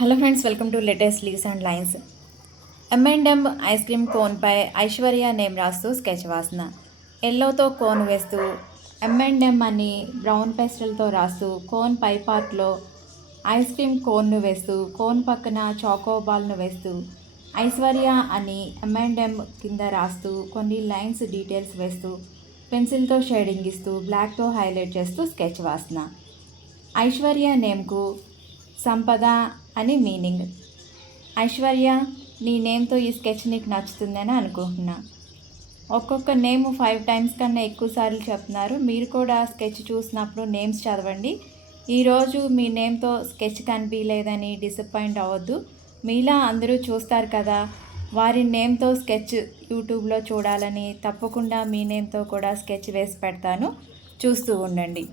Hello friends, welcome to latest leaves and lines. M&M ice cream కోన్పై Aishwarya name రాస్తూ sketch వాసన. ఎల్లోతో cone వేస్తూ M&M అని బ్రౌన్ పెస్టల్తో రాస్తూ కోన్ పై పార్ట్లో ఐస్ క్రీమ్ కోన్ను వేస్తూ కోన్ పక్కన చాకోబాల్ను వేస్తూ ఐశ్వర్య అని M&M కింద రాస్తూ కొన్ని లైన్స్ డీటెయిల్స్ వేస్తూ పెన్సిల్తో షేడింగ్ ఇస్తూ బ్లాక్తో హైలైట్ చేస్తూ స్కెచ్ వాసన. ఐశ్వర్య నేమ్కు సంపద అని మీనింగ్. ఐశ్వర్య, నీ నేమ్తో ఈ స్కెచ్ నీకు నచ్చుతుందని అనుకుంటున్నా. ఒక్కొక్క నేమ్ 5 times కన్నా ఎక్కువసార్లు చెప్తున్నారు. మీరు కూడా స్కెచ్ చూసినప్పుడు నేమ్స్ చదవండి. ఈరోజు మీ నేమ్తో స్కెచ్ కనిపించలేదని డిసప్పాయింట్ అవ్వద్దు. మీలా అందరూ చూస్తారు కదా, వారి నేమ్తో స్కెచ్ యూట్యూబ్లో చూడాలని తప్పకుండా మీ నేమ్తో కూడా స్కెచ్ వేసి పెడతాను, చూస్తూ ఉండండి.